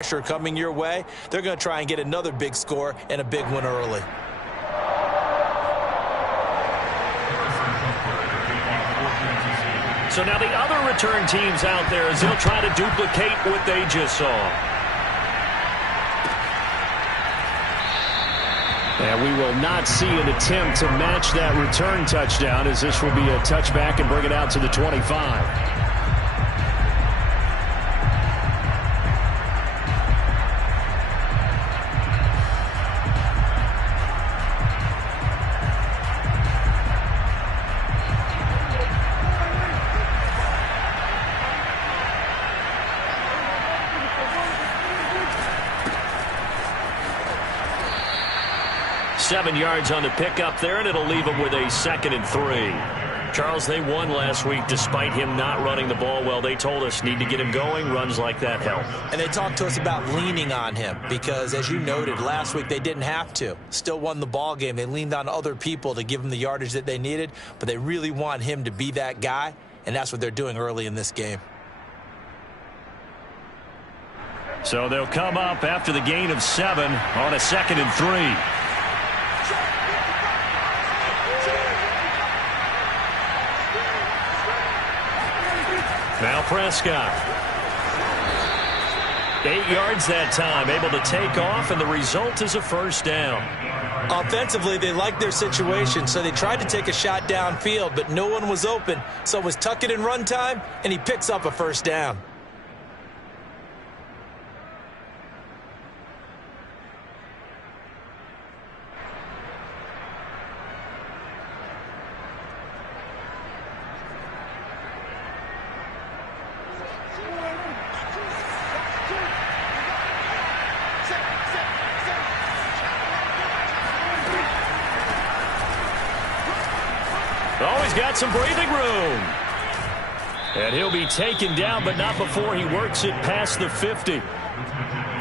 Pressure coming your way, they're going to try and get another big score and a big one early. So now the other return teams out there as they'll try to duplicate what they just saw. And we will not see an attempt to match that return touchdown, as this will be a touchback and bring it out to the 25. 7 yards on the pickup there, and it'll leave them with a 2nd and 3. Charles, they won last week despite him not running the ball well. They told us need to get him going. Runs like that help. And they talked to us about leaning on him because, as you noted, last week they didn't have to. Still won the ball game. They leaned on other people to give them the yardage that they needed, but they really want him to be that guy, and that's what they're doing early in this game. So they'll come up after the gain of 7 on a 2nd and 3. Now Prescott. 8 yards that time, able to take off, and the result is a first down. Offensively, they liked their situation, so they tried to take a shot downfield, but no one was open. So it was tuck it and run time, and he picks up a first down. Got some breathing room. And he'll be taken down, but not before he works it past the 50.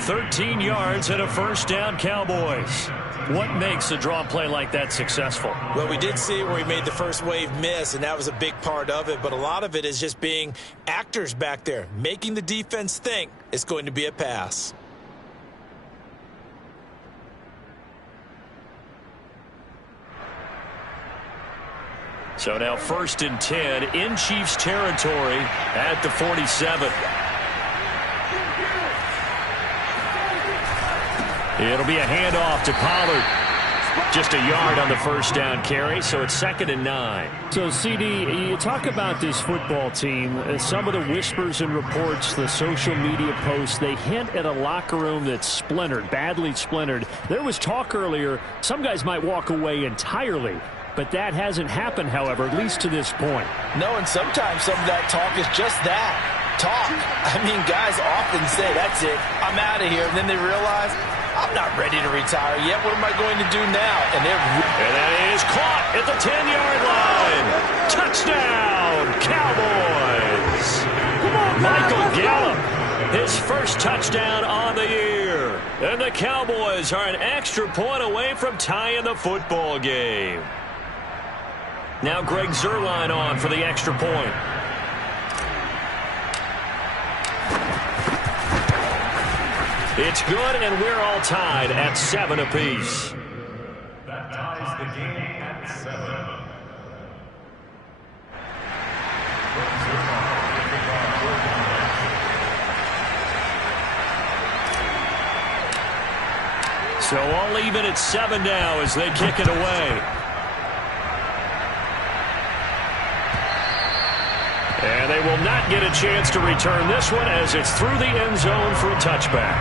13 yards and a first down, Cowboys. What makes a draw play like that successful? Well, we did see where he made the first wave miss, and that was a big part of it. But a lot of it is just being actors back there, making the defense think it's going to be a pass. So now 1st and 10 in Chiefs territory at the 47. It'll be a handoff to Pollard. Just a yard on the first down carry, so it's 2nd and 9. So, CD, you talk about this football team. Some of the whispers and reports, the social media posts, they hint at a locker room that's splintered, badly splintered. There was talk earlier, some guys might walk away entirely. But that hasn't happened, however, at least to this point. No, and sometimes some of that talk is just that, talk. I mean, guys often say, that's it, I'm out of here. And then they realize, I'm not ready to retire yet. What am I going to do now? And that is caught at the 10-yard line. Touchdown, Cowboys. Michael Gallup, his first touchdown on the year. And the Cowboys are an extra point away from tying the football game. Now Greg Zuerlein on for the extra point. It's good, and we're all tied at 7 apiece. That ties the game at 7. So all even at 7 now as they kick it away. And they will not get a chance to return this one as it's through the end zone for a touchback.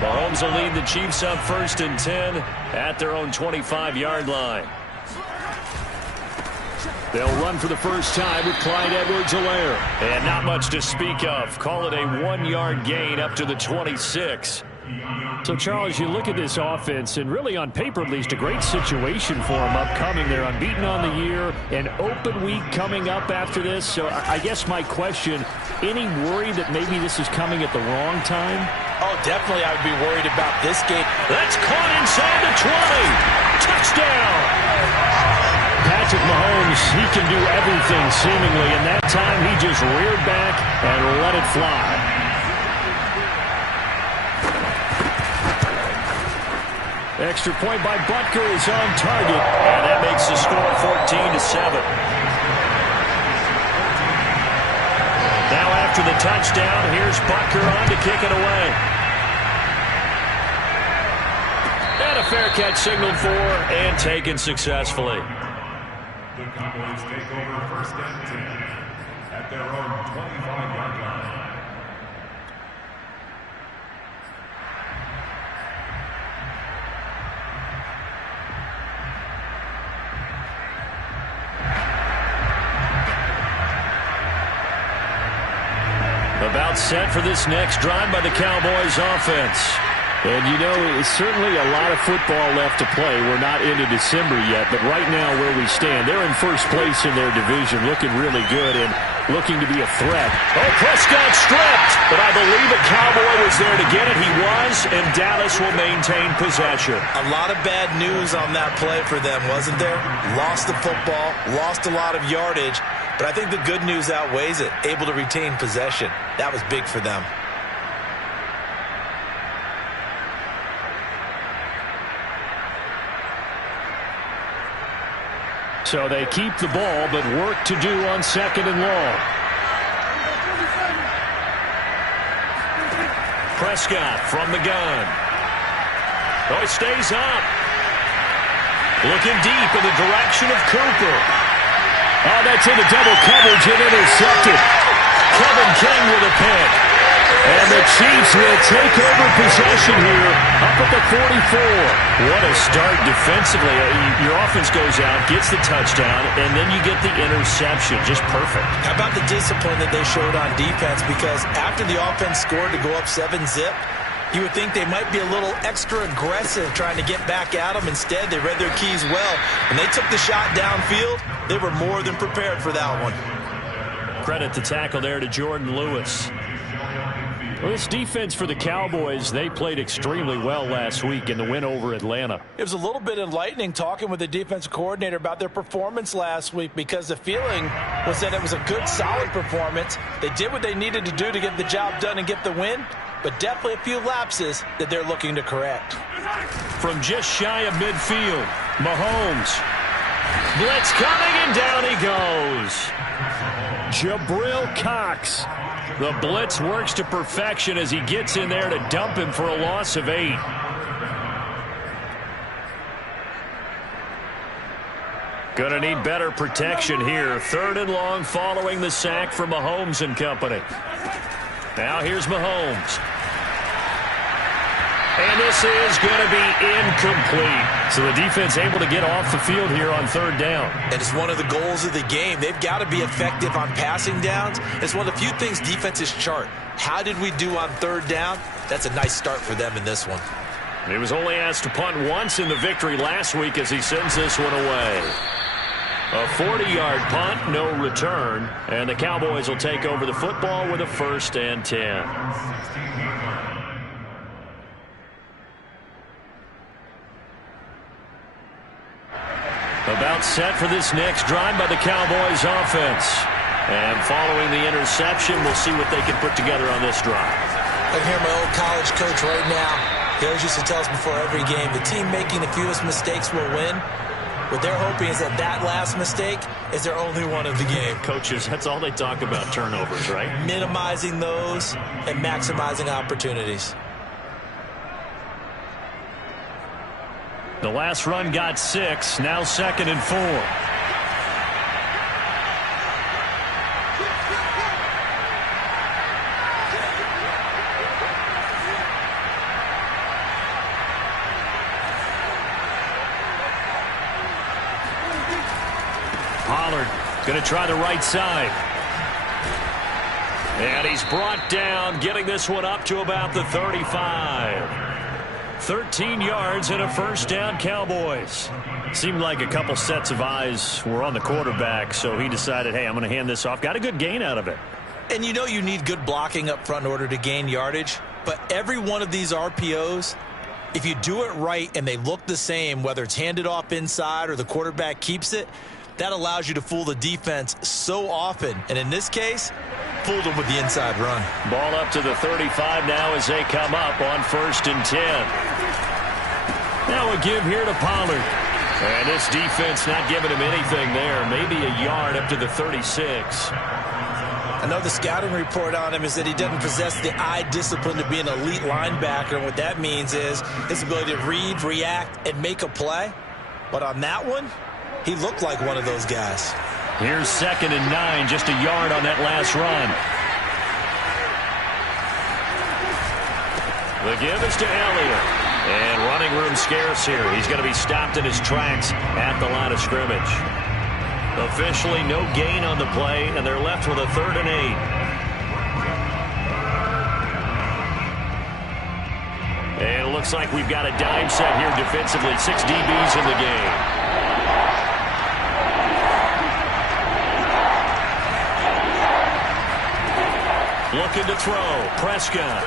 Mahomes will lead the Chiefs up 1st and 10 at their own 25-yard line. They'll run for the first time with Clyde Edwards-Helaire. And not much to speak of. Call it a 1-yard gain up to the 26. So, Charles, you look at this offense, and really on paper at least, a great situation for them upcoming. They're unbeaten on the year, an open week coming up after this. So I guess my question, any worry that maybe this is coming at the wrong time? Oh, definitely I would be worried about this game. That's caught inside the 20. Touchdown! Patrick Mahomes, he can do everything seemingly, and that time he just reared back and let it fly. Extra point by Butker is on target. And that makes the score 14-7. Now after the touchdown, here's Butker on to kick it away. And a fair catch signaled for and taken successfully. The Cowboys take over first and 10 at their own 25-yard line. About set for this next drive by the Cowboys offense. And, you know, it's certainly a lot of football left to play. We're not into December yet, but right now where we stand, they're in first place in their division, looking really good and looking to be a threat. Oh, Prescott stripped, but I believe a Cowboy was there to get it. He was, and Dallas will maintain possession. A lot of bad news on that play for them, wasn't there? Lost the football, lost a lot of yardage, but I think the good news outweighs it. Able to retain possession. That was big for them. So they keep the ball, but work to do on second and long. Prescott from the gun. Oh, he stays up. Looking deep in the direction of Cooper. Oh, that's into double coverage and intercepted. Kevin King with a pick. And the Chiefs will take over possession here up at the 44. What a start defensively. Your offense goes out, gets the touchdown, and then you get the interception. Just perfect. How about the discipline that they showed on defense? Because after the offense scored to go up 7-zip, you would think they might be a little extra aggressive trying to get back at them. Instead, they read their keys well. When they took the shot downfield, they were more than prepared for that one. Credit the tackle there to Jordan Lewis. Well, this defense for the Cowboys, they played extremely well last week in the win over Atlanta. It was a little bit enlightening talking with the defensive coordinator about their performance last week, because the feeling was that it was a good, solid performance. They did what they needed to do to get the job done and get the win, but definitely a few lapses that they're looking to correct. From just shy of midfield, Mahomes. Blitz coming, and down he goes. Jabril Cox. The blitz works to perfection as he gets in there to dump him for a loss of 8. Gonna need better protection here. 3rd and long following the sack from Mahomes and company. Now here's Mahomes. And this is going to be incomplete. So the defense able to get off the field here on 3rd down. And it's one of the goals of the game. They've got to be effective on passing downs. It's one of the few things defenses chart. How did we do on 3rd down? That's a nice start for them in this one. He was only asked to punt once in the victory last week as he sends this one away. A 40-yard punt, no return. And the Cowboys will take over the football with a 1st and 10. About set for this next drive by the Cowboys offense. And following the interception, we'll see what they can put together on this drive. I can hear my old college coach right now. He always used to tell us before every game, the team making the fewest mistakes will win. What they're hoping is that that last mistake is their only one of the game. Coaches, that's all they talk about, turnovers, right? Minimizing those and maximizing opportunities. The last run got 6, now 2nd and 4. Pollard going to try the right side. And he's brought down, getting this one up to about the 35. 13 yards and a first down, Cowboys. Seemed like a couple sets of eyes were on the quarterback, so he decided, hey, I'm going to hand this off. Got a good gain out of it. And you know you need good blocking up front in order to gain yardage, but every one of these RPOs, if you do it right and they look the same, whether it's handed off inside or the quarterback keeps it, that allows you to fool the defense so often. And in this case, fooled them with the inside run. Ball up to the 35 now as they come up on 1st and 10. Now a give here to Pollard. And this defense not giving him anything there. Maybe a yard up to the 36. I know the scouting report on him is that he doesn't possess the eye discipline to be an elite linebacker. And what that means is his ability to read, react, and make a play. But on that one, he looked like one of those guys. Here's 2nd and 9, just a yard on that last run. The give is to Elliott. And running room scarce here. He's going to be stopped in his tracks at the line of scrimmage. Officially no gain on the play, and they're left with a 3rd and 8. And it looks like we've got a dime set here defensively. 6 DBs in the game. Looking to throw. Prescott.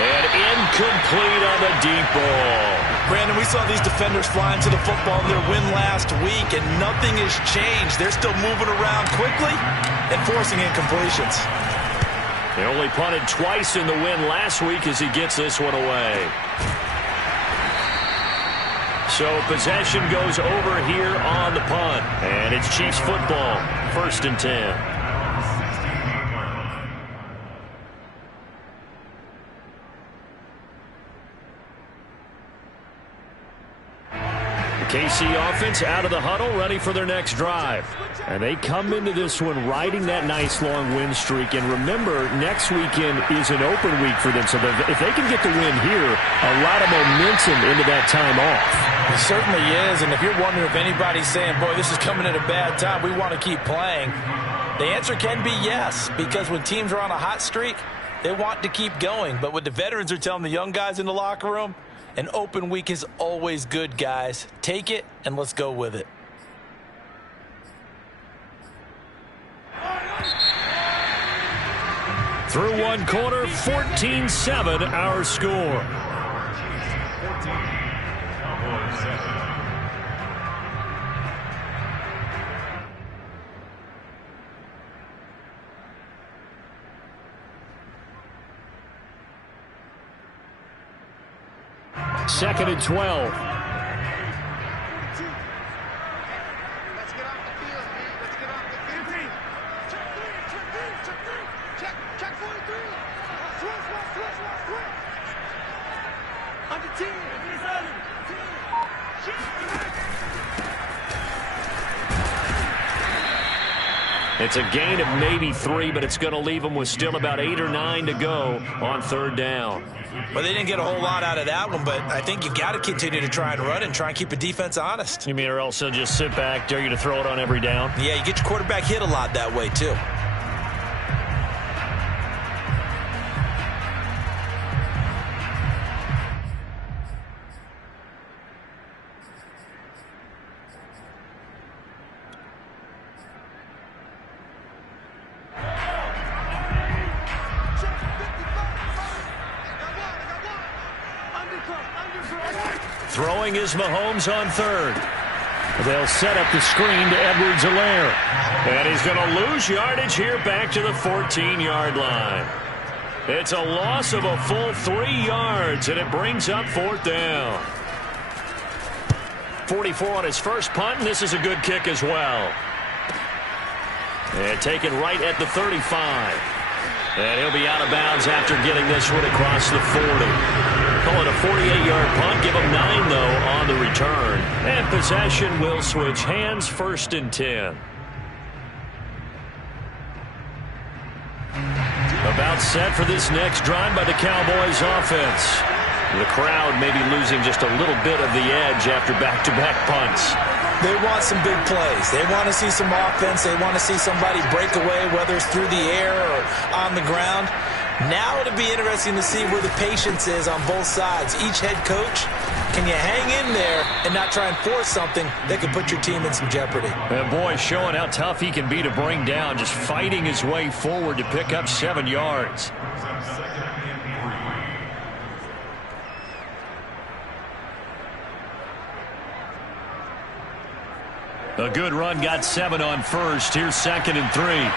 And incomplete on the deep ball. Brandon, we saw these defenders flying to the football in their win last week, and nothing has changed. They're still moving around quickly and forcing incompletions. They only punted twice in the win last week as he gets this one away. So possession goes over here on the punt. And it's Chiefs football, 1st and 10. KC offense out of the huddle, ready for their next drive. And they come into this one riding that nice long win streak. And remember, next weekend is an open week for them. So if they can get the win here, a lot of momentum into that time off. It certainly is. And if you're wondering if anybody's saying, boy, this is coming at a bad time, we want to keep playing, the answer can be yes. Because when teams are on a hot streak, they want to keep going. But what the veterans are telling the young guys in the locker room, an open week is always good, guys. Take it, and let's go with it. Through one quarter, 14-7 our score. Second and 12. It's a gain of maybe 3, but it's going to leave them with still about 8 or 9 to go on 3rd down. Well, they didn't get a whole lot out of that one, but I think you got to continue to try and run and try and keep the defense honest. You mean or else they'll just sit back, dare you to throw it on every down? Yeah, you get your quarterback hit a lot that way, too. Throwing is Mahomes on 3rd. They'll set up the screen to Edwards-Helaire. And he's going to lose yardage here back to the 14-yard line. It's a loss of a full 3 yards, and it brings up 4th down. 44 on his first punt, and this is a good kick as well. And taken right at the 35. And he'll be out of bounds after getting this one across the 40. Call it a 48-yard punt. Give him 9, though, on the return. And possession will switch hands, 1st and 10. About set for this next drive by the Cowboys offense. The crowd may be losing just a little bit of the edge after back-to-back punts. They want some big plays. They want to see some offense. They want to see somebody break away, whether it's through the air or on the ground. Now it'll be interesting to see where the patience is on both sides. Each head coach, can you hang in there and not try and force something that could put your team in some jeopardy? And boy, showing how tough he can be to bring down, just fighting his way forward to pick up 7 yards. A good run, got 7 on first. Here's 2nd and 3.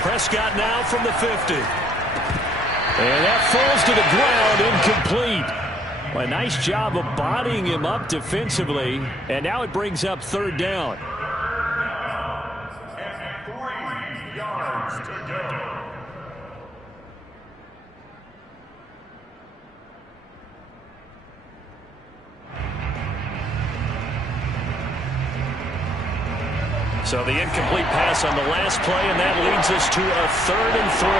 Prescott now from the 50. And that falls to the ground, incomplete. Well, a nice job of bodying him up defensively. And now it brings up 3rd down. And 3 yards to go. So the incomplete pass on the last play, and that leads us to a 3rd and 3.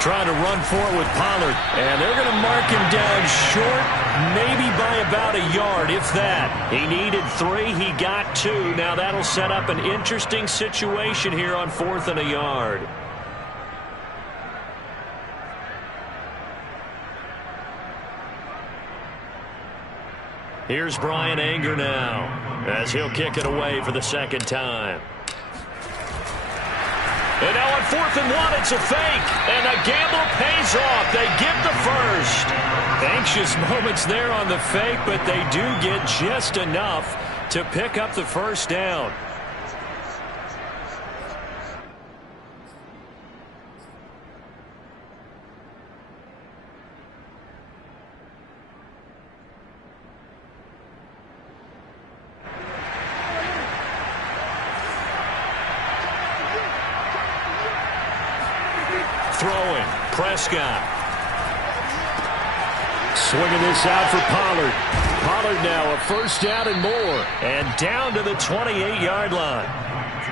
Trying to run for it with Pollard. And they're going to mark him down short, maybe by about a yard, if that. He needed 3. He got 2. Now that'll set up an interesting situation here on 4th and a yard. Here's Bryan Anger now, as he'll kick it away for the 2nd time. And now on 4th and 1, it's a fake. And the gamble pays off. They get the first. Anxious moments there on the fake, but they do get just enough to pick up the 1st down. Throwing, Prescott. Swinging this out for Pollard. Pollard now a 1st down and more. And down to the 28-yard line.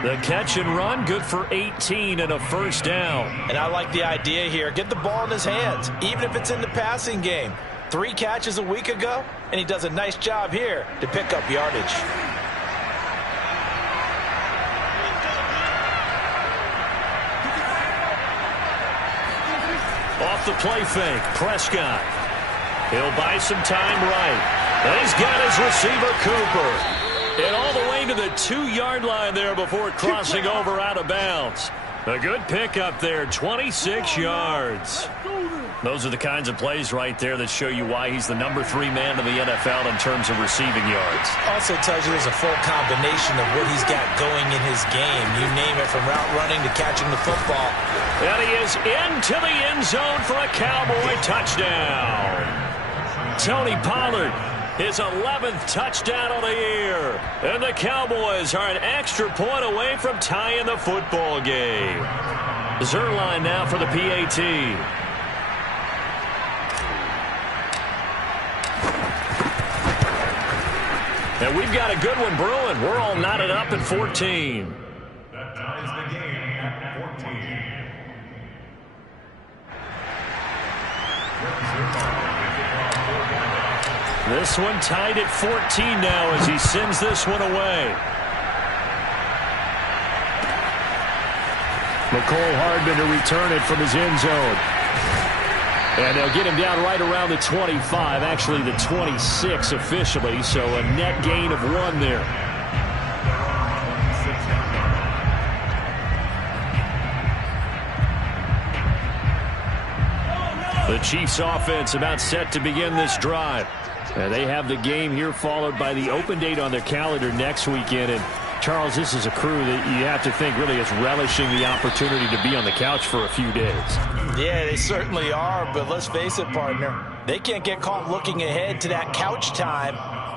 The catch and run, good for 18 and a 1st down. And I like the idea here. Get the ball in his hands, even if it's in the passing game. 3 catches a week ago, and he does a nice job here to pick up yardage. Off the play fake, Prescott. He'll buy some time right. And he's got his receiver, Cooper. And all the way to the 2-yard line there before crossing over out of bounds. A good pickup there, 26 yards. Those are the kinds of plays right there that show you why he's the number 3 man in the NFL in terms of receiving yards. Also tells you there's a full combination of what he's got going in his game. You name it, from route running to catching the football. And he is into the end zone for a Cowboy touchdown. Tony Pollard, his 11th touchdown of the year. And the Cowboys are an extra point away from tying the football game. Zuerlein now for the PAT. And we've got a good one brewing. We're all knotted up at 14. That ties the game at 14. This one tied at 14 now as he sends this one away. McCole Hardman to return it from his end zone. And they'll get him down right around the 25, actually the 26 officially, so a net gain of 1 there. The Chiefs offense about set to begin this drive. And they have the game here followed by the open date on their calendar next weekend. And Charles, this is a crew that you have to think really is relishing the opportunity to be on the couch for a few days. Yeah, they certainly are, but let's face it, partner. They can't get caught looking ahead to that couch time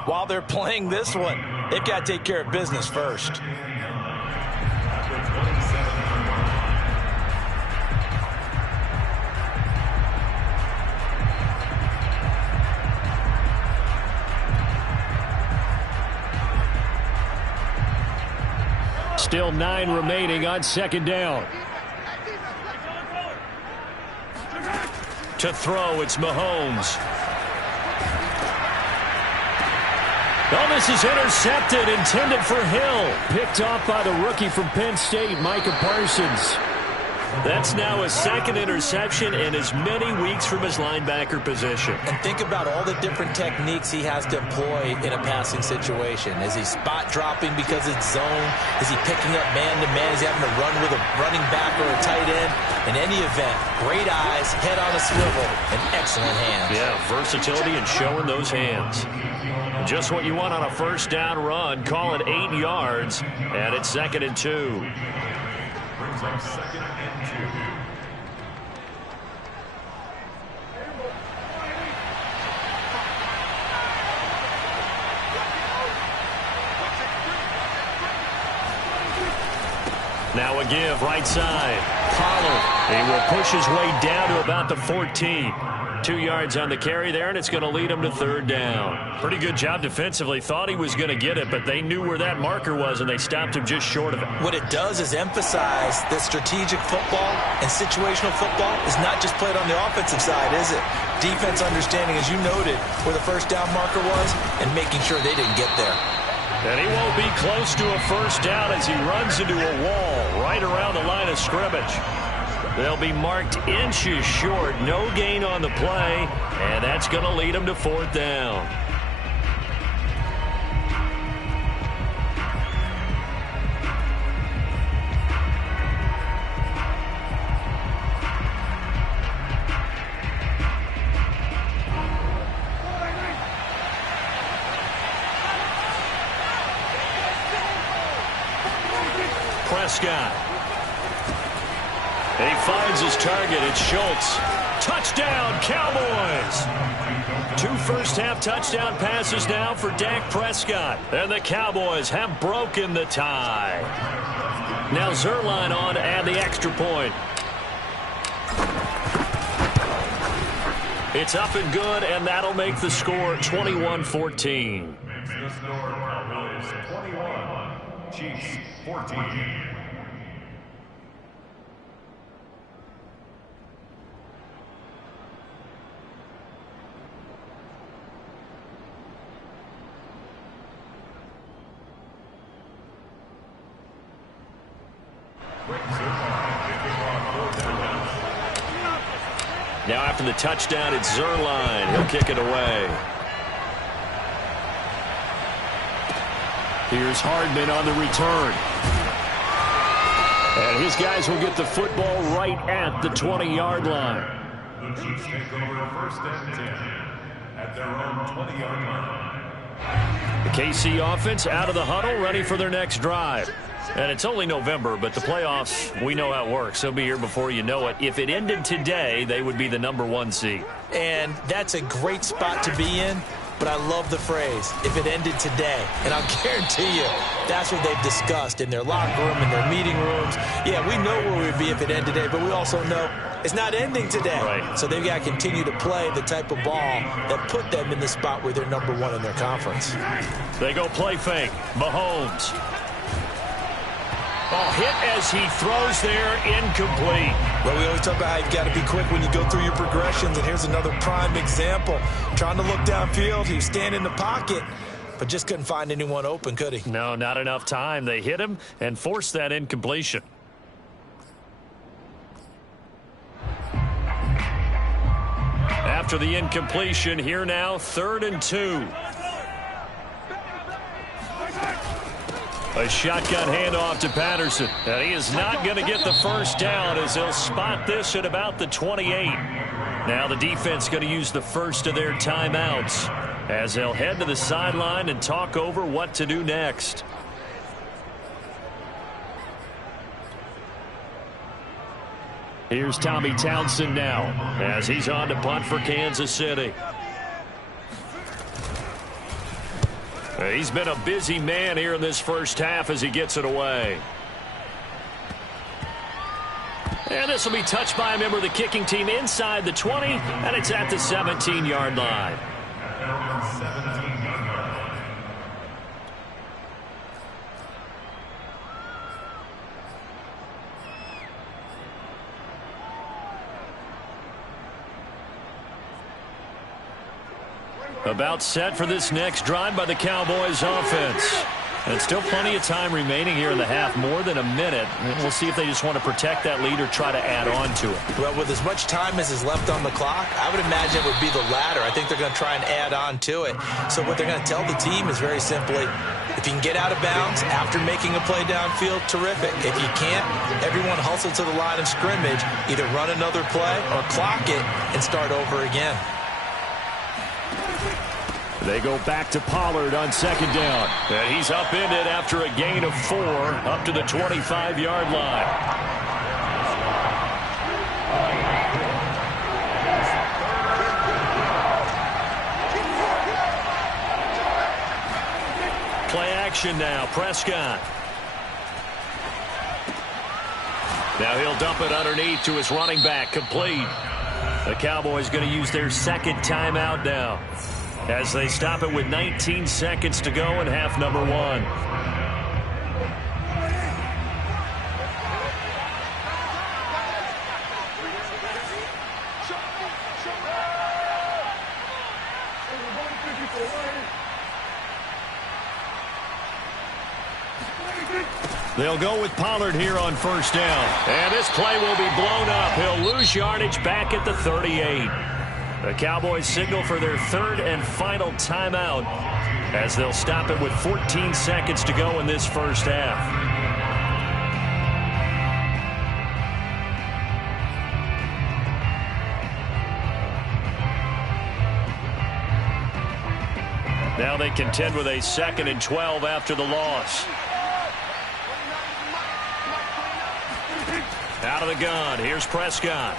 while they're playing this one. They've got to take care of business first. Still 9 remaining on 2nd down. To throw, it's Mahomes. Oh, this is intercepted, intended for Hill. Picked off by the rookie from Penn State, Micah Parsons. That's now his second interception in as many weeks from his linebacker position. And think about all the different techniques he has to employ in a passing situation. Is he spot dropping because it's zone? Is he picking up man-to-man? Is he having to run with a running back or a tight end? In any event, great eyes, head on a swivel, and excellent hands. Yeah, versatility and showing those hands. Just what you want on a first down run. Call it 8 yards, and it's 2nd and 2. Brings up 2nd and 2. Now a give, right side. Pollard. He will push his way down to about the 14. 2 yards on the carry there, and it's going to lead him to 3rd down. Pretty good job defensively. Thought he was going to get it, but they knew where that marker was, and they stopped him just short of it. What it does is emphasize that strategic football and situational football is not just played on the offensive side, is it? Defense understanding, as you noted, where the first down marker was and making sure they didn't get there. And he won't be close to a first down as he runs into a wall right around the line of scrimmage. They'll be marked inches short. No gain on the play, and that's going to lead him to 4th down. Prescott. And he finds his target. It's Schultz. Touchdown, Cowboys. 2 first-half touchdown passes now for Dak Prescott. And the Cowboys have broken the tie. Now Zuerlein on to add the extra point. It's up and good, and that'll make the score 21-14. Makes the score Cowboys 21, Chiefs 14. Now after the touchdown, it's Zuerlein. He'll kick it away. Here's Hardman on the return. And his guys will get the football right at the 20-yard line. The Chiefs take over 1st and 10 at their own 20-yard line. The KC offense out of the huddle, ready for their next drive. And it's only November, but the playoffs, we know how it works. They'll be here before you know it. If it ended today, they would be the #1 seed. And that's a great spot to be in, but I love the phrase, if it ended today. And I'll guarantee you, that's what they've discussed in their locker room, in their meeting rooms. Yeah, we know where we'd be if it ended today, but we also know it's not ending today. Right. So they've got to continue to play the type of ball that put them in the spot where they're #1 in their conference. They go play fake. Mahomes. Oh, hit as he throws there, incomplete. Well, we always talk about how you've got to be quick when you go through your progressions, and here's another prime example. Trying to look downfield, he was standing in the pocket, but just couldn't find anyone open, could he? No, not enough time. They hit him and forced that incompletion. After the incompletion, here now, 3rd and 2. A shotgun handoff to Patterson. And he is not going to get the first down as they'll spot this at about the 28. Now the defense going to use the first of their timeouts as they'll head to the sideline and talk over what to do next. Here's Tommy Townsend now as he's on to punt for Kansas City. He's been a busy man here in this first half as he gets it away. And this will be touched by a member of the kicking team inside the 20, and it's at the 17-yard line. About set for this next drive by the Cowboys offense. And still plenty of time remaining here in the half, more than a minute. And we'll see if they just want to protect that lead or try to add on to it. Well, with as much time as is left on the clock, I would imagine it would be the latter. I think they're going to try and add on to it. So what they're going to tell the team is very simply, if you can get out of bounds after making a play downfield, terrific. If you can't, everyone hustle to the line of scrimmage, either run another play or clock it and start over again. They go back to Pollard on second down. And he's upended after a gain of 4 up to the 25-yard line. Play action now. Prescott. Now he'll dump it underneath to his running back. Complete. The Cowboys going to use their second timeout now, as they stop it with 19 seconds to go in half number 1. They'll go with Pollard here on first down. And this play will be blown up. He'll lose yardage back at the 38. The Cowboys signal for their third and final timeout, as they'll stop it with 14 seconds to go in this first half. Now they contend with a 2nd and 12 after the loss. Out of the gun, here's Prescott.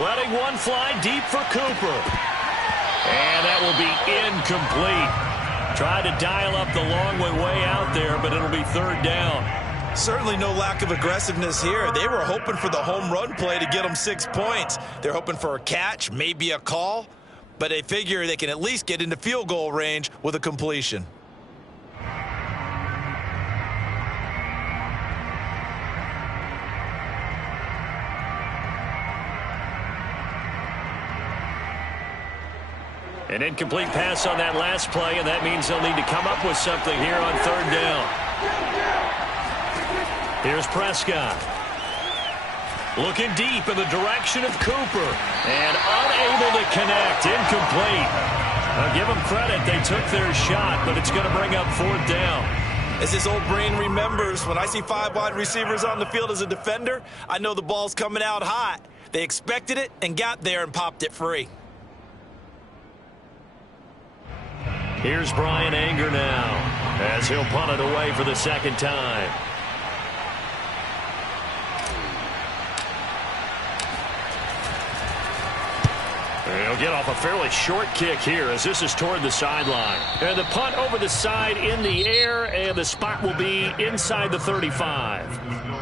Letting one fly deep for Cooper. And that will be incomplete. Tried to dial up the long way out there, but it'll be third down. Certainly no lack of aggressiveness here. They were hoping for the home run play to get them 6 points. They're hoping for a catch, maybe a call, but they figure they can at least get into field goal range with a completion. An incomplete pass on that last play, and that means they'll need to come up with something here on third down. Here's Prescott. Looking deep in the direction of Cooper. And unable to connect. Incomplete. I'll give them credit. They took their shot, but it's going to bring up fourth down. As his old brain remembers, when I see 5 wide receivers on the field as a defender, I know the ball's coming out hot. They expected it and got there and popped it free. Here's Bryan Anger now, as he'll punt it away for the second time. He'll get off a fairly short kick here, as this is toward the sideline. And the punt over the side in the air, and the spot will be inside the 35.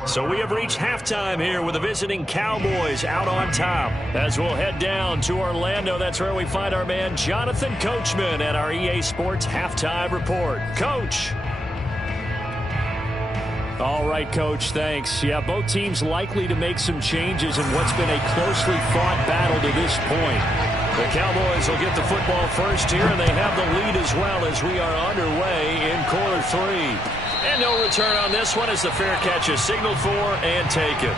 So we have reached halftime here with the visiting Cowboys out on top. As we'll head down to Orlando, that's where we find our man Jonathan Coachman at our EA Sports Halftime Report. Coach. All right, Coach, thanks. Yeah, both teams likely to make some changes in what's been a closely fought battle to this point. The Cowboys will get the football first here, and they have the lead as well as we are underway in quarter 3. And no return on this one as the fair catch is signaled for and taken.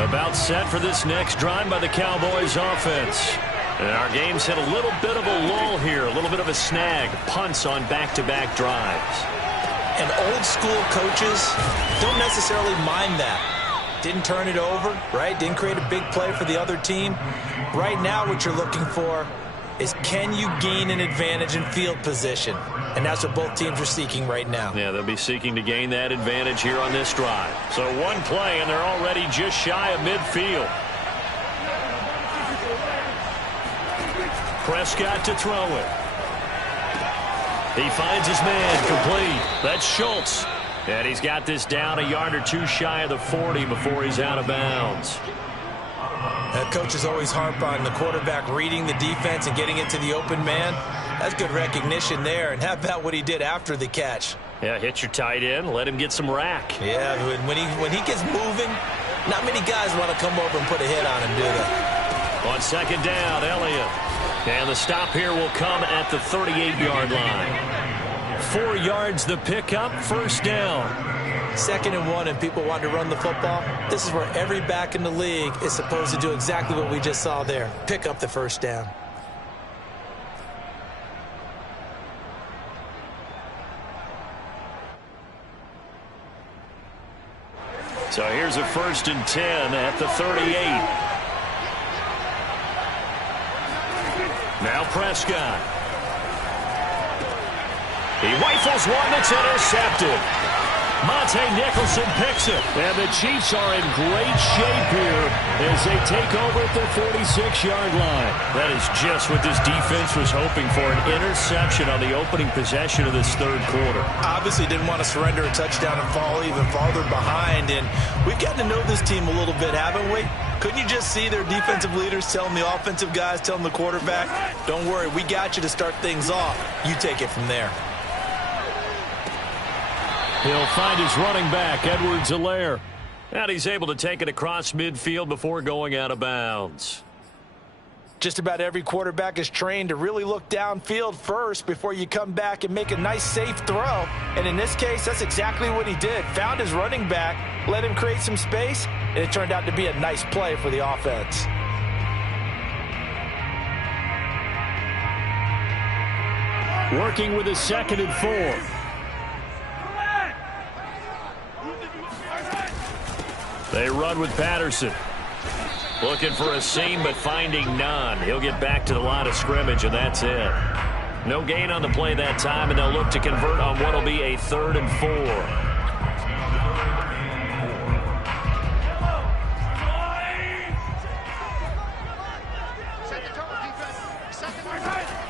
About set for this next drive by the Cowboys offense. And our game's hit a little bit of a lull here, a little bit of a snag. Punts on back-to-back drives. And old school coaches don't necessarily mind that. Didn't turn it over, right? Didn't create a big play for the other team. Right now what you're looking for is, can you gain an advantage in field position? And that's what both teams are seeking right now. Yeah, they'll be seeking to gain that advantage here on this drive. So one play, and they're already just shy of midfield. Prescott to throw it. He finds his man, complete. That's Schultz. And he's got this down a yard or two shy of the 40 before he's out of bounds. Coaches always harp on the quarterback reading the defense and getting it to the open man. That's good recognition there. And how about what he did after the catch? Yeah, hit your tight end, let him get some rack. Yeah, when he gets moving, not many guys want to come over and put a hit on him, do they? On second down, Elliott. And the stop here will come at the 38-yard line. 4 yards the pickup, first down. 2nd and 1, and people want to run the football. This is where every back in the league is supposed to do exactly what we just saw there. Pick up the first down. So here's a 1st and 10 at the 38. Now Prescott. He rifles one that's intercepted. Monte Nicholson picks it. And the Chiefs are in great shape here as they take over at their 46-yard line. That is just what this defense was hoping for, an interception on the opening possession of this third quarter. Obviously didn't want to surrender a touchdown and fall even farther behind. And we've gotten to know this team a little bit, haven't we? Couldn't you just see their defensive leaders telling the offensive guys, telling the quarterback, don't worry, we got you to start things off. You take it from there. He'll find his running back, Edwards-Helaire. And he's able to take it across midfield before going out of bounds. Just about every quarterback is trained to really look downfield first before you come back and make a nice, safe throw. And in this case, that's exactly what he did. Found his running back, let him create some space, and it turned out to be a nice play for the offense. Working with a 2nd and 4. They run with Patterson. Looking for a seam, but finding none. He'll get back to the line of scrimmage, and that's it. No gain on the play that time, and they'll look to convert on what will be a 3rd and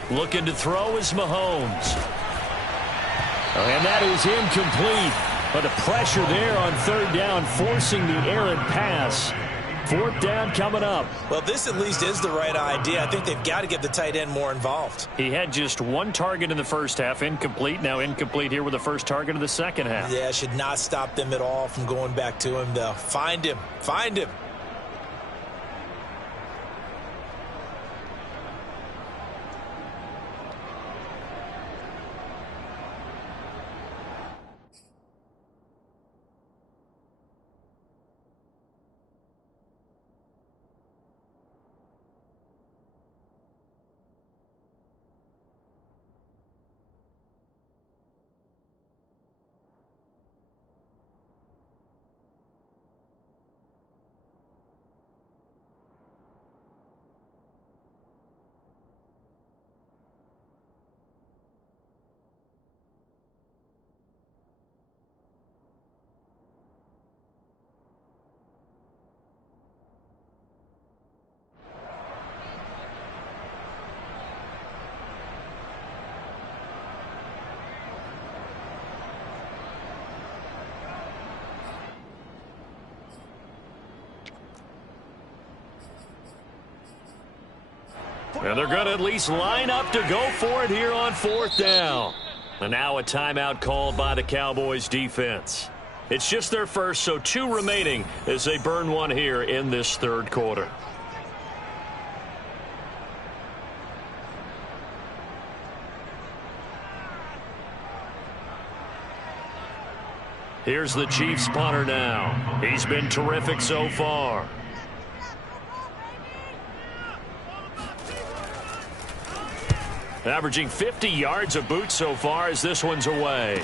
4. Looking to throw is Mahomes. And that is incomplete. But the pressure there on 3rd down, forcing the errant pass. 4th down coming up. Well, this at least is the right idea. I think they've got to get the tight end more involved. He had just 1 target in the first half, incomplete. Now incomplete here with the first target of the second half. Yeah, should not stop them at all from going back to him, though. Find him. Find him. And they're going to at least line up to go for it here on 4th down. And now a timeout called by the Cowboys defense. It's just their first, so 2 remaining as they burn one here in this third quarter. Here's the Chiefs punter now. He's been terrific so far. Averaging 50 yards a boot so far as this one's away.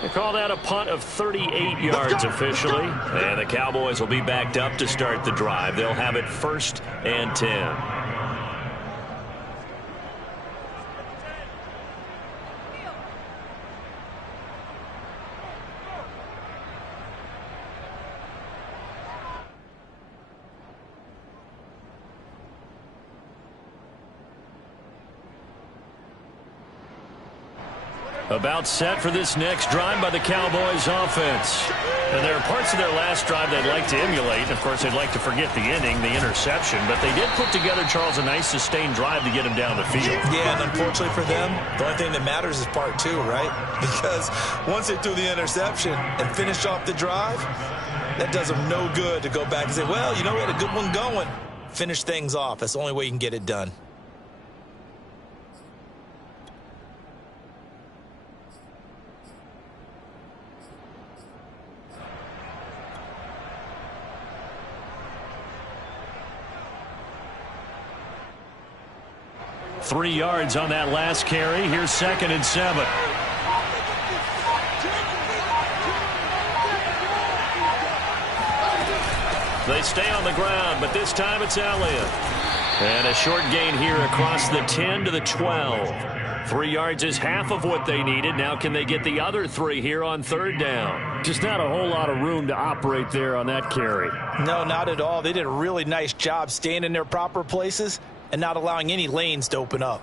They call that a punt of 38 yards officially. And the Cowboys will be backed up to start the drive. They'll have it 1st and 10. About set for this next drive by the Cowboys offense. And there are parts of their last drive they'd like to emulate. And of course, they'd like to forget the inning, the interception. But they did put together, Charles, a nice sustained drive to get him down the field. Yeah, and unfortunately for them, the only thing that matters is part two, right? Because once they threw the interception and finished off the drive, that does them no good to go back and say, well, you know, we had a good one going. Finish things off. That's the only way you can get it done. Three yards on that last carry. Here's 2nd and 7. They stay on the ground, but this time it's Elliott. And a short gain here across the 10 to the 12. 3 yards is half of what they needed. Now can they get the other 3 here on 3rd down? Just not a whole lot of room to operate there on that carry. No, not at all. They did a really nice job staying in their proper places and not allowing any lanes to open up.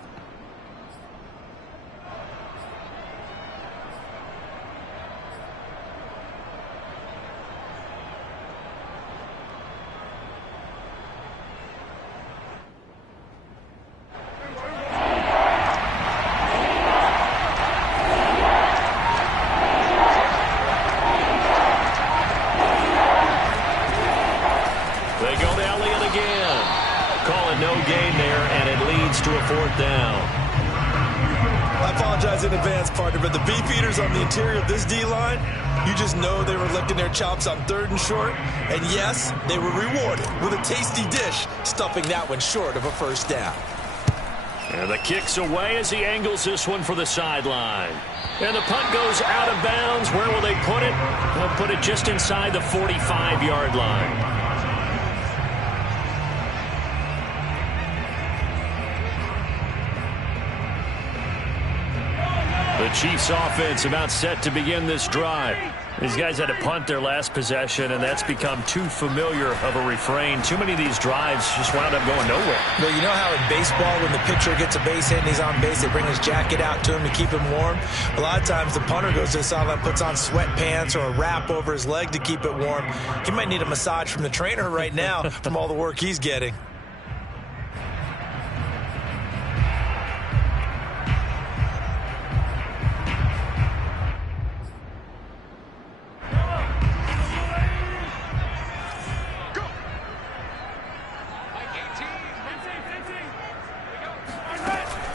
They go to Elliott again. Call it no gain there, and it leads to a 4th down. I apologize in advance, partner, but the beef eaters on the interior of this D-line, you just know they were licking their chops on 3rd and short. And yes, they were rewarded with a tasty dish, stuffing that one short of a 1st down. And the kick's away as he angles this one for the sideline. And the punt goes out of bounds. Where will they put it? They'll put it just inside the 45-yard line. The Chiefs offense about set to begin this drive. These guys had to punt their last possession, and that's become too familiar of a refrain. Too many of these drives just wound up going nowhere. Well, you know how in baseball, when the pitcher gets a base hit and he's on base, they bring his jacket out to him to keep him warm? A lot of times the punter goes to the sideline, puts on sweatpants or a wrap over his leg to keep it warm. He might need a massage from the trainer right now from all the work he's getting.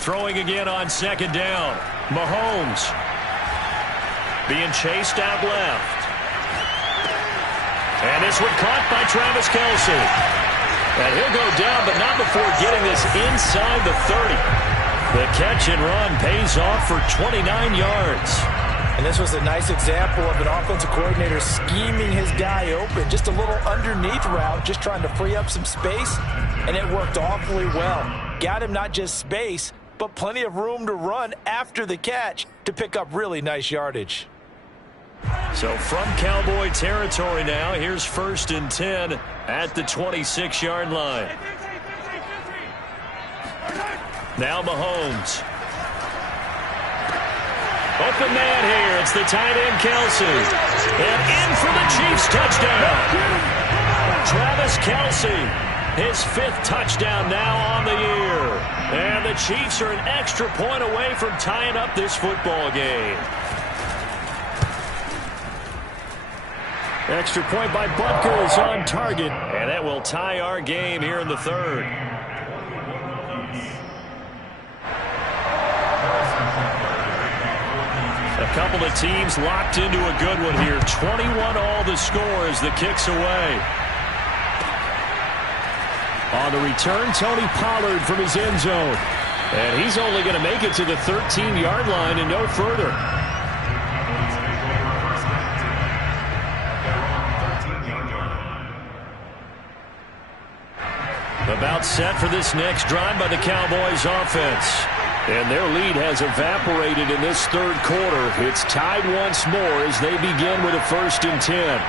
Throwing again on 2nd down. Mahomes being chased out left. And this one caught by Travis Kelce. And he'll go down, but not before getting this inside the 30. The catch and run pays off for 29 yards. And this was a nice example of an offensive coordinator scheming his guy open. Just a little underneath route, just trying to free up some space, and it worked awfully well. Got him not just space, but plenty of room to run after the catch to pick up really nice yardage. So from Cowboy territory now, here's 1st and 10 at the 26-yard line. Now Mahomes. Open man here. It's the tight end, Kelce. And in for the Chiefs touchdown. Travis Kelce. His 5th touchdown now on the year. And the Chiefs are an extra point away from tying up this football game. Extra point by Butker is on target. And that will tie our game here in the 3rd. A couple of teams locked into a good one here. 21 all the score as the kick's away. On the return, Tony Pollard from his end zone. And he's only going to make it to the 13-yard line and no further. About set for this next drive by the Cowboys offense. And their lead has evaporated in this 3rd quarter. It's tied once more as they begin with a 1st and 10.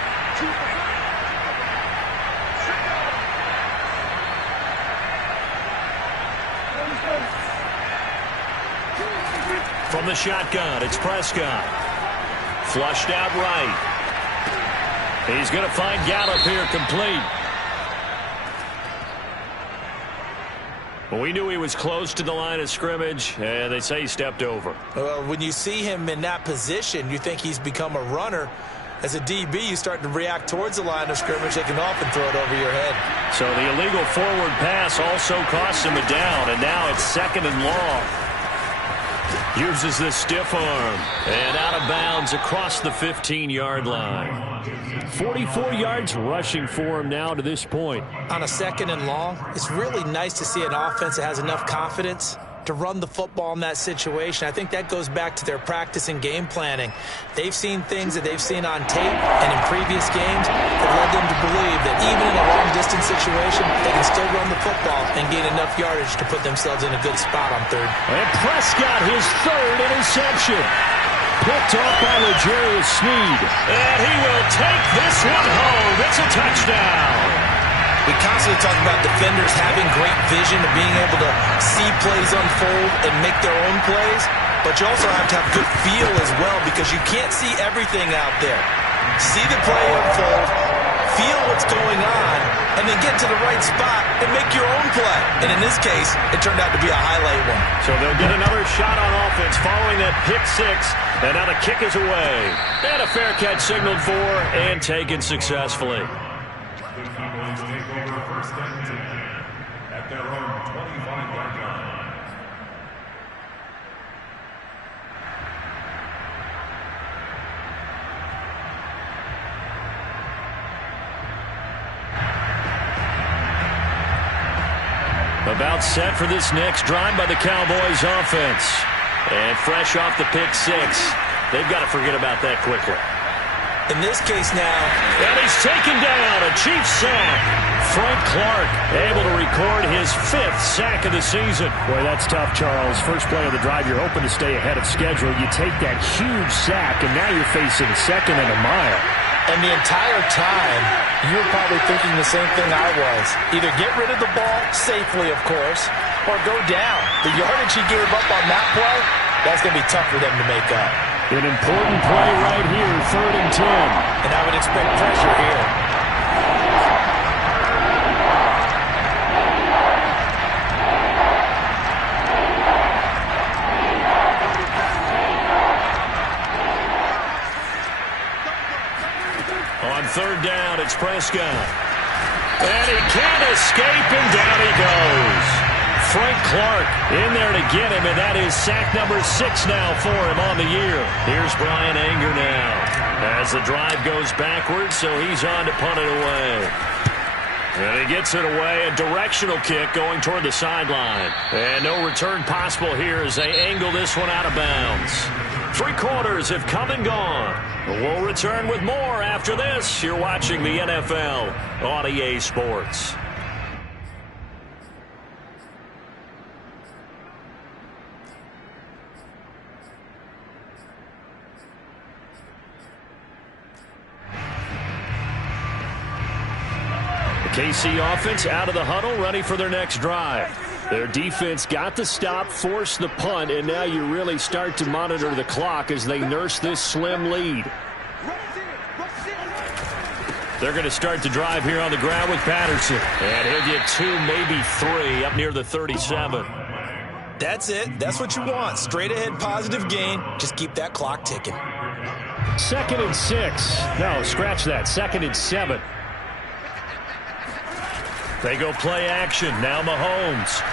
From the shotgun, it's Prescott. Flushed out right. He's going to find Gallup here complete. Well, we knew he was close to the line of scrimmage, and they say he stepped over. Well, when you see him in that position, you think he's become a runner. As a DB, you start to react towards the line of scrimmage. They can often throw it over your head. So the illegal forward pass also costs him a down, and now it's 2nd and long. Uses the stiff arm, and out of bounds across the 15-yard line. 44 yards rushing for him now to this point. On a 2nd and long, it's really nice to see an offense that has enough confidence to run the football in that situation. I think that goes back to their practice and game planning. They've seen things that they've seen on tape and in previous games that led them to believe that even in a long-distance situation, they can still run the football and gain enough yardage to put themselves in a good spot on 3rd. And Prescott, his 3rd interception. Picked off by L'Jarius Sneed. And he will take this one home. It's a touchdown. We constantly talk about defenders having great vision of being able to see plays unfold and make their own plays, but you also have to have good feel as well because you can't see everything out there. See the play unfold, feel what's going on, and then get to the right spot and make your own play. And in this case, it turned out to be a highlight one. So they'll get another shot on offense following that pick 6, and now the kick is away. And a fair catch signaled for and taken successfully. The Cowboys take over 1st and 10 at their own 25-yard line. About set for this next drive by the Cowboys offense. And fresh off the pick 6, they've got to forget about that quickly. In this case now, and he's taken down, a Chiefs sack. Frank Clark able to record his 5th sack of the season. Boy, that's tough, Charles. First play of the drive, you're hoping to stay ahead of schedule. You take that huge sack, and now you're facing 2nd and a mile. and the entire time, you were probably thinking the same thing I was. Either get rid of the ball safely, of course, or go down. The yardage he gave up on that play, that's going to be tough for them to make up. An important play right here, 3rd and 10. And I would expect pressure here. On 3rd down, it's Prescott. And he can't escape, and down he goes. Frank Clark in there to get him, and that is sack number 6 now for him on the year. Here's Brian Anger now as the drive goes backwards, so he's on to punt it away. And he gets it away, a directional kick going toward the sideline. And no return possible here as they angle this one out of bounds. 3 quarters have come and gone. We'll return with more after this. You're watching the NFL on EA Sports. The KC offense out of the huddle, ready for their next drive. Their defense got the stop, forced the punt, and now you really start to monitor the clock as they nurse this slim lead. They're going to start the drive here on the ground with Patterson. And he'll get 2, maybe 3 up near the 37. That's it. That's what you want. Straight ahead positive gain. Just keep that clock ticking. 2nd and 6. No, scratch that. 2nd and 7. They go play action. Now Mahomes.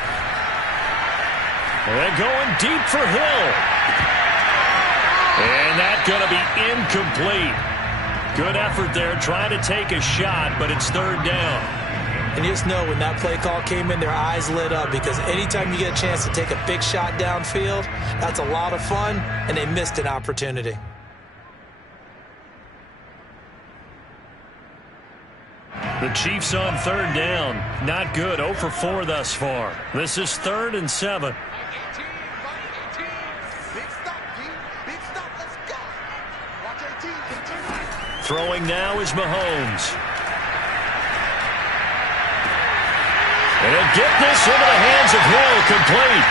And going deep for Hill. And that's going to be incomplete. Good effort there, trying to take a shot, but it's 3rd down. And you just know when that play call came in, their eyes lit up because anytime you get a chance to take a big shot downfield, that's a lot of fun, and they missed an opportunity. The Chiefs on 3rd down. Not good. 0 for 4 thus far. This is 3rd and 7. Throwing now is Mahomes. And he'll get this into the hands of Hill, complete.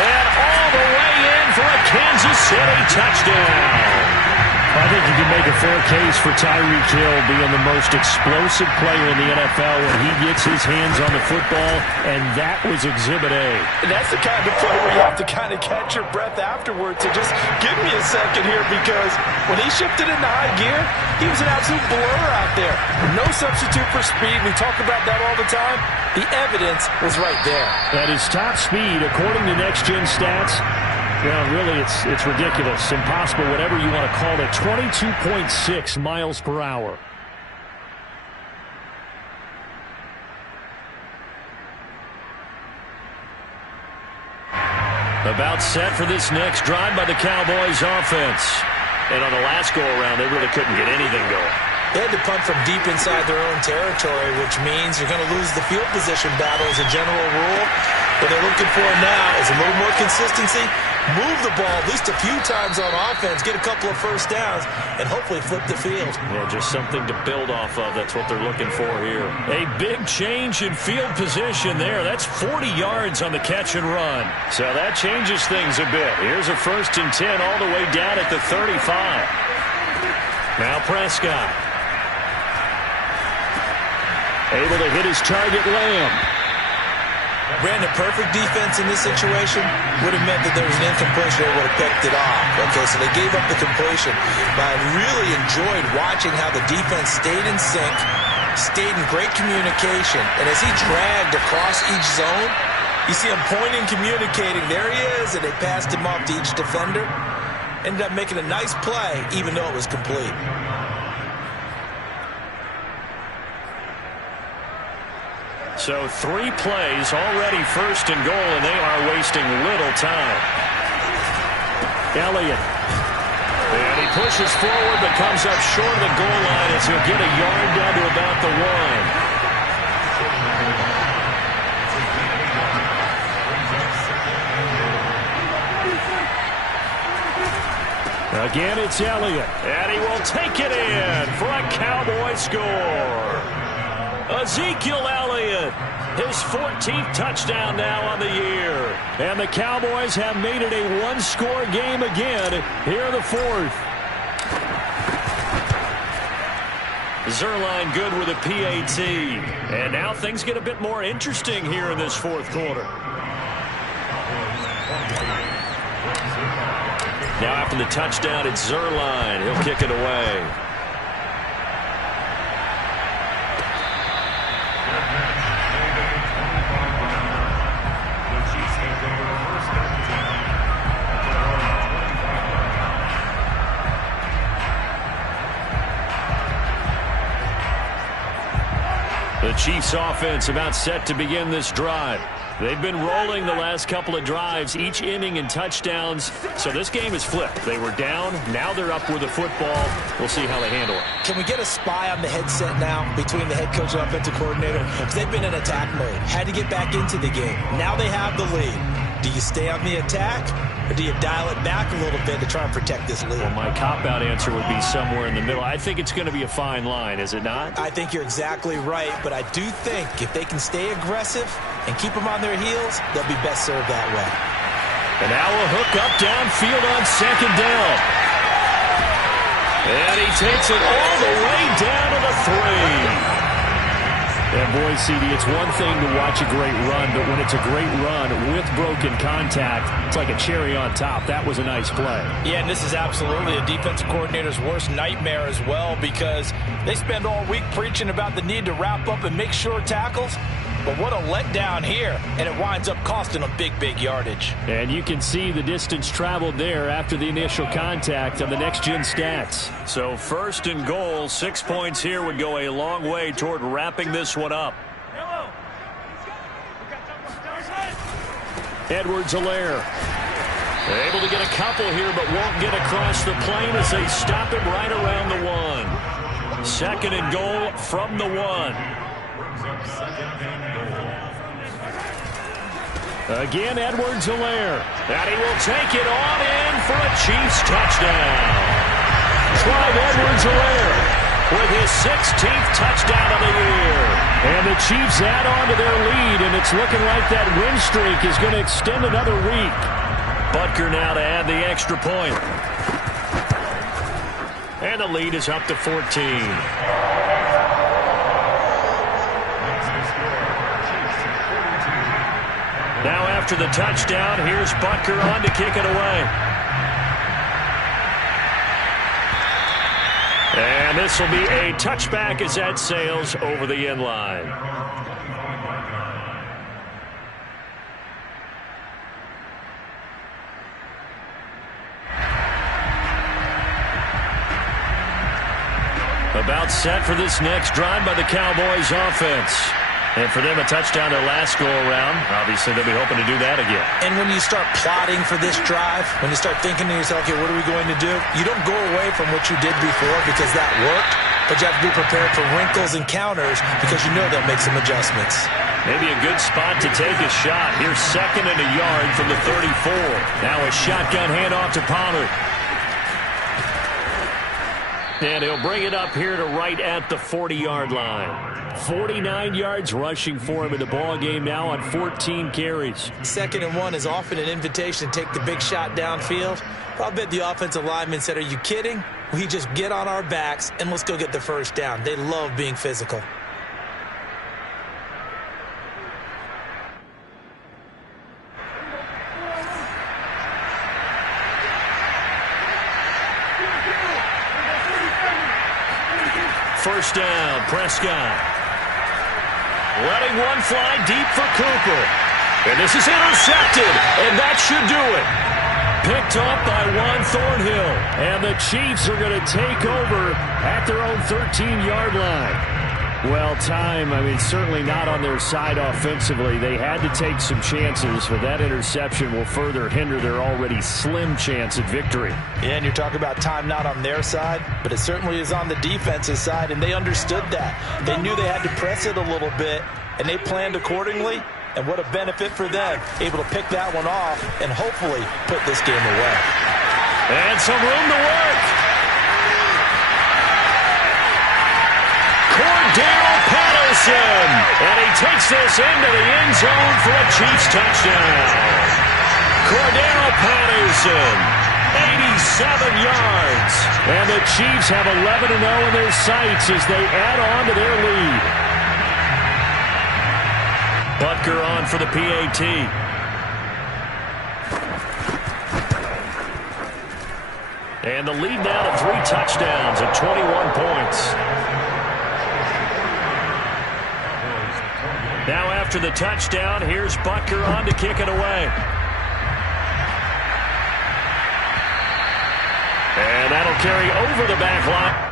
And all the way in for Kansas City touchdown. I think you can make a fair case for Tyreek Hill being the most explosive player in the NFL when he gets his hands on the football, and that was Exhibit A. And that's the kind of play where you have to kind of catch your breath afterwards and just give me a second here, because when he shifted into high gear, he was an absolute blur out there. No substitute for speed. We talk about that all the time. The evidence was right there. At his top speed, according to Next Gen Stats, well, really, it's ridiculous, impossible, whatever you want to call it, 22.6 miles per hour. About set for this next drive by the Cowboys offense. And on the last go-around, they really couldn't get anything going. They had to punt from deep inside their own territory, which means you're going to lose the field position battle as a general rule. What they're looking for now is a little more consistency, move the ball at least a few times on offense, get a couple of first downs, and hopefully flip the field. Yeah, just something to build off of. That's what they're looking for here. A big change in field position there. That's 40 yards on the catch and run. So that changes things a bit. Here's a 1st and 10 all the way down at the 35. Now Prescott. Able to hit his target, Lamb. Brandon, perfect defense in this situation would have meant that there was an incompletion. They would have picked it off. Okay, so they gave up the completion. But I really enjoyed watching how the defense stayed in sync, stayed in great communication. And as he dragged across each zone, you see him pointing, communicating. There he is, and they passed him off to each defender. Ended up making a nice play, even though it was complete. So 3 plays, already 1st and goal, and they are wasting little time. Elliott. And he pushes forward, but comes up short of the goal line as he'll get a yard down to about the 1. Again, it's Elliott. And he will take it in for a Cowboy score. Ezekiel Elliott, his 14th touchdown now on the year. And the Cowboys have made it a one-score game again here in the 4th. Zuerlein good with a PAT. And now things get a bit more interesting here in this 4th quarter. Now after the touchdown, it's Zuerlein. He'll kick it away. The Chiefs offense about set to begin this drive. They've been rolling the last couple of drives, each inning in touchdowns. So this game is flipped. They were down. Now they're up with the football. We'll see how they handle it. Can we get a spy on the headset now between the head coach and offensive coordinator? Because they've been in attack mode. Had to get back into the game. Now they have the lead. Do you stay on the attack, or do you dial it back a little bit to try and protect this lead? Well, my cop-out answer would be somewhere in the middle. I think it's going to be a fine line, is it not? I think you're exactly right, but I do think if they can stay aggressive and keep them on their heels, they'll be best served that way. And now a hook up downfield on 2nd down. And he takes it all the way down to the 3. And boy, CD, it's one thing to watch a great run, but when it's a great run with broken contact, it's like a cherry on top. That was a nice play. Yeah, and this is absolutely a defensive coordinator's worst nightmare as well, because they spend all week preaching about the need to wrap up and make sure tackles. But what a letdown here, and it winds up costing them big, big yardage. And you can see the distance traveled there after the initial contact on the next-gen stats. So 1st and goal, 6 points here would go a long way toward wrapping this one up. Edwards-Helaire. Able to get a couple here, but won't get across the plane as they stop him right around the 1. 2nd and goal from the 1. Again, Edwards-Helaire. And he will take it on in for a Chiefs touchdown. Clyde Edwards-Helaire with his 16th touchdown of the year. And the Chiefs add on to their lead, and it's looking like that win streak is going to extend another week. Butker now to add the extra point. And the lead is up to 14. Now after the touchdown, here's Butker on to kick it away. And this will be a touchback as that sails over the end line. About set for this next drive by the Cowboys offense. And for them, a touchdown their last go-around. Obviously, they'll be hoping to do that again. And when you start plotting for this drive, when you start thinking to yourself, okay, what are we going to do? You don't go away from what you did before because that worked, but you have to be prepared for wrinkles and counters because you know they'll make some adjustments. Maybe a good spot to take a shot. Here's 2nd and a yard from the 34. Now a shotgun handoff to Pollard. And he'll bring it up here to right at the 40-yard line. 49 yards rushing for him in the ball game now on 14 carries. 2nd and 1 is often an invitation to take the big shot downfield. But I'll bet the offensive lineman said, are you kidding? We just get on our backs and let's go get the first down. They love being physical. First down, Prescott. Letting one fly deep for Cooper. And this is intercepted, and that should do it. Picked up by Juan Thornhill. And the Chiefs are going to take over at their own 13-yard line. Well, certainly not on their side offensively. They had to take some chances, but that interception will further hinder their already slim chance at victory. Yeah, and you're talking about time not on their side, but it certainly is on the defense's side, and they understood that. They knew they had to press it a little bit, and they planned accordingly, and what a benefit for them, able to pick that one off and hopefully put this game away. And some room to work. Cordero Patterson, and he takes this into the end zone for a Chiefs touchdown. Cordero Patterson, 87 yards. And the Chiefs have 11-0 in their sights as they add on to their lead. Butker on for the PAT. And the lead now to 3 touchdowns at 21 points. Now after the touchdown, here's Butker on to kick it away. And that'll carry over the back line.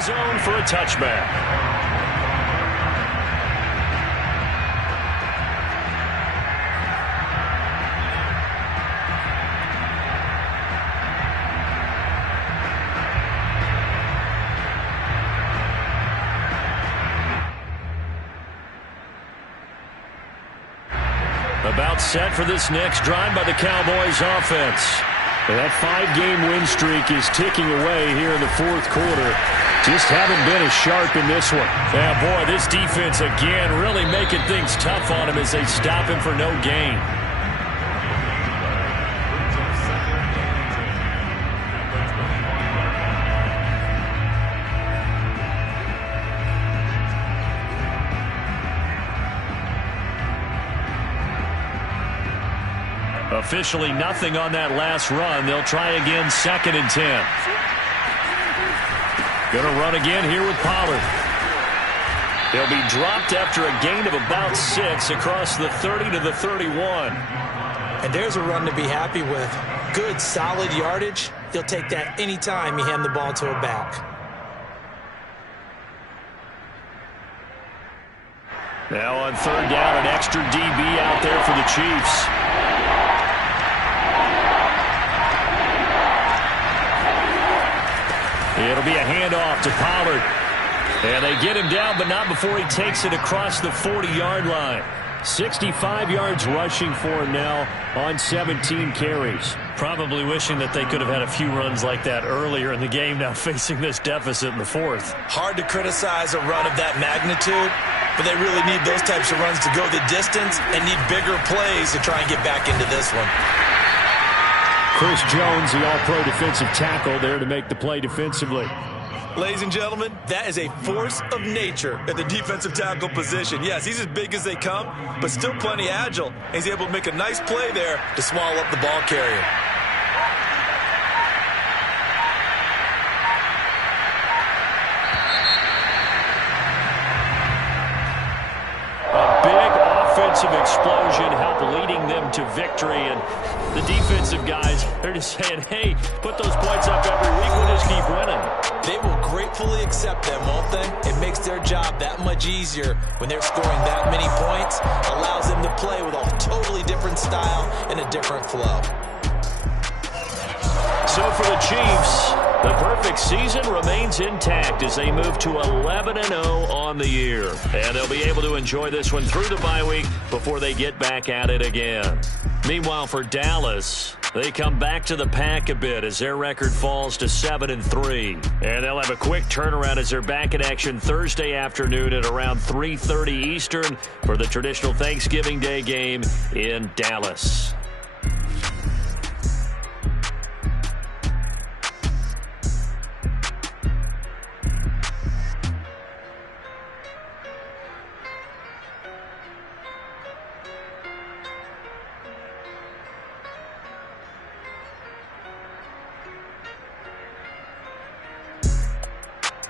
Zone for a touchback. About set for this next drive by the Cowboys offense. That 5-game win streak is ticking away here in the 4th quarter. Just haven't been as sharp in this one. Yeah, boy, this defense again really making things tough on him as they stop him for no gain. Officially nothing on that last run. They'll try again, 2nd and 10. Going to run again here with Pollard. They'll be dropped after a gain of about 6 across the 30 to the 31. And there's a run to be happy with. Good, solid yardage. You'll take that anytime you hand the ball to a back. Now on third down, an extra DB out there for the Chiefs. It'll be a handoff to Pollard. And they get him down, but not before he takes it across the 40-yard line. 65 yards rushing for him now on 17 carries. Probably wishing that they could have had a few runs like that earlier in the game, now facing this deficit in the fourth. Hard to criticize a run of that magnitude, but they really need those types of runs to go the distance and need bigger plays to try and get back into this one. Chris Jones, the all-pro defensive tackle, there to make the play defensively. Ladies and gentlemen, that is a force of nature at the defensive tackle position. Yes, he's as big as they come, but still plenty agile. He's able to make a nice play there to swallow up the ball carrier. A big offensive explosion helped leading them to victory, and the defensive guys, they're just saying, hey, put those points up every week, we'll just keep winning. They will gratefully accept them, won't they? It makes their job that much easier when they're scoring that many points. Allows them to play with a totally different style and a different flow. So for the Chiefs, the perfect season remains intact as they move to 11-0 on the year. And they'll be able to enjoy this one through the bye week before they get back at it again. Meanwhile, for Dallas, they come back to the pack a bit as their record falls to 7-3. And they'll have a quick turnaround as they're back in action Thursday afternoon at around 3:30 Eastern for the traditional Thanksgiving Day game in Dallas.